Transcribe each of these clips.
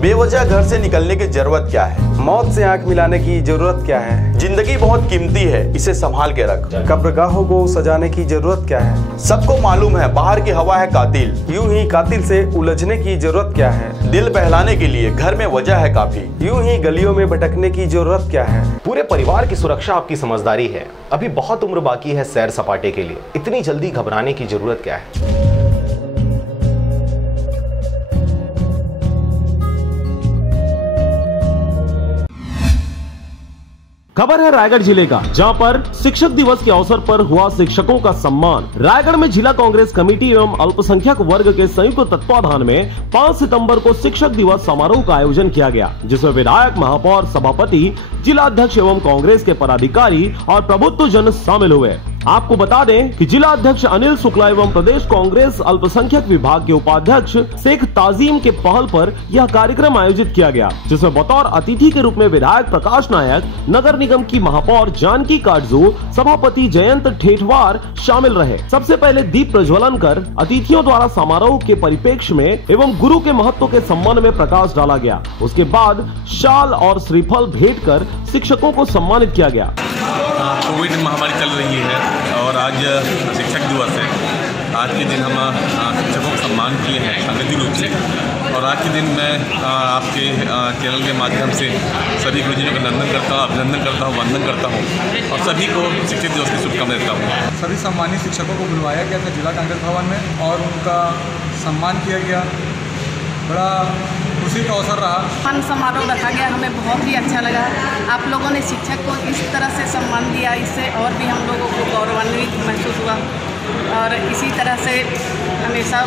बेवजह घर से निकलने की जरूरत क्या है? मौत से आंख मिलाने की जरूरत क्या है? जिंदगी बहुत कीमती है, इसे संभाल के रख। कब्रगाहों को सजाने की जरूरत क्या है? सबको मालूम है बाहर की हवा है कातिल। यूं ही कातिल से उलझने की जरूरत क्या है? दिल बहलाने के लिए घर में वजह है काफी। यूं ही गलियों में भटकने की जरूरत क्या है? पूरे परिवार की सुरक्षा आपकी समझदारी है। अभी बहुत उम्र बाकी है सैर सपाटे के लिए, इतनी जल्दी घबराने की जरूरत क्या है? खबर है रायगढ़ जिले का, जहां पर शिक्षक दिवस के अवसर पर हुआ शिक्षकों का सम्मान। रायगढ़ में जिला कांग्रेस कमेटी एवं अल्पसंख्यक वर्ग के संयुक्त तत्वाधान में 5 सितंबर को शिक्षक दिवस समारोह का आयोजन किया गया, जिसमें विधायक, महापौर, सभापति, जिला अध्यक्ष एवं कांग्रेस के पदाधिकारी और प्रबुद्ध जन शामिल हुए। आपको बता दें कि जिला अध्यक्ष अनिल शुक्ला एवं प्रदेश कांग्रेस अल्पसंख्यक विभाग के उपाध्यक्ष शेख ताजीम के पहल पर यह कार्यक्रम आयोजित किया गया, जिसमें बतौर अतिथि के रूप में विधायक प्रकाश नायक, नगर निगम की महापौर जानकी काटजू, सभापति जयंत ठेठवार शामिल रहे। सबसे पहले दीप प्रज्वलन कर अतिथियों द्वारा समारोह के परिप्रेक्ष्य में एवं गुरु के महत्व के संबंध में प्रकाश डाला गया। उसके बाद शाल और श्रीफल भेंट कर शिक्षकों को सम्मानित किया गया। कोविड महामारी चल रही है और आज शिक्षक दिवस है। आज के दिन हम शिक्षकों का सम्मान किए हैं सांगठनिक रूप से, और आज के दिन मैं आपके चैनल के माध्यम से सभी गुरुजनों का अभिनंदन करता हूँ, वंदन करता हूँ और सभी को शिक्षक दिवस की शुभकामनाएं देता हूँ। सभी सम्मानित शिक्षकों को बुलवाया गया था जिला कांग्रेस भवन में और उनका सम्मान किया गया। बड़ा खुशी का अवसर रहा। सम्मान समारोह रखा गया, हमें बहुत ही अच्छा लगा। आप लोगों ने शिक्षक को इस तरह से सम्मान दिया, इससे और भी हम लोगों को गौरवान्वित महसूस हुआ और इसी तरह से हमेशा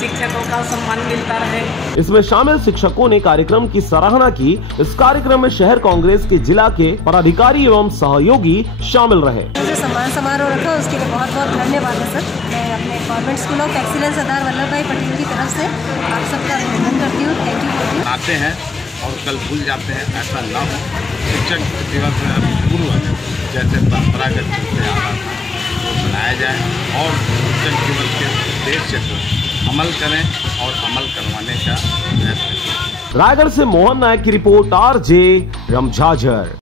शिक्षकों का सम्मान मिलता रहे। इसमें शामिल शिक्षकों ने कार्यक्रम की सराहना की। इस कार्यक्रम में शहर कांग्रेस के जिला के पदाधिकारी एवं सहयोगी शामिल रहे। जो सम्मान समारोह रखा उसके लिए बहुत बहुत धन्यवाद है सर। मैं अपने government school of excellence Sardar Vallabh भाई पटेल की तरफ से आप सबका अभिनंदन करती हूँ। Thank you. आते हैं और कल भूल जाते हैं, ऐसा न हो। शिक्षक दिवस में पूर्व जैसे परंपरागत रूप से आ रहा था वो मनाया जाए और शिक्षक दिवस के उद्देश्य को अमल करें और अमल करवाने का प्रयास करें। रायगढ़ से मोहन नायक की रिपोर्ट, RJ रमझाझर।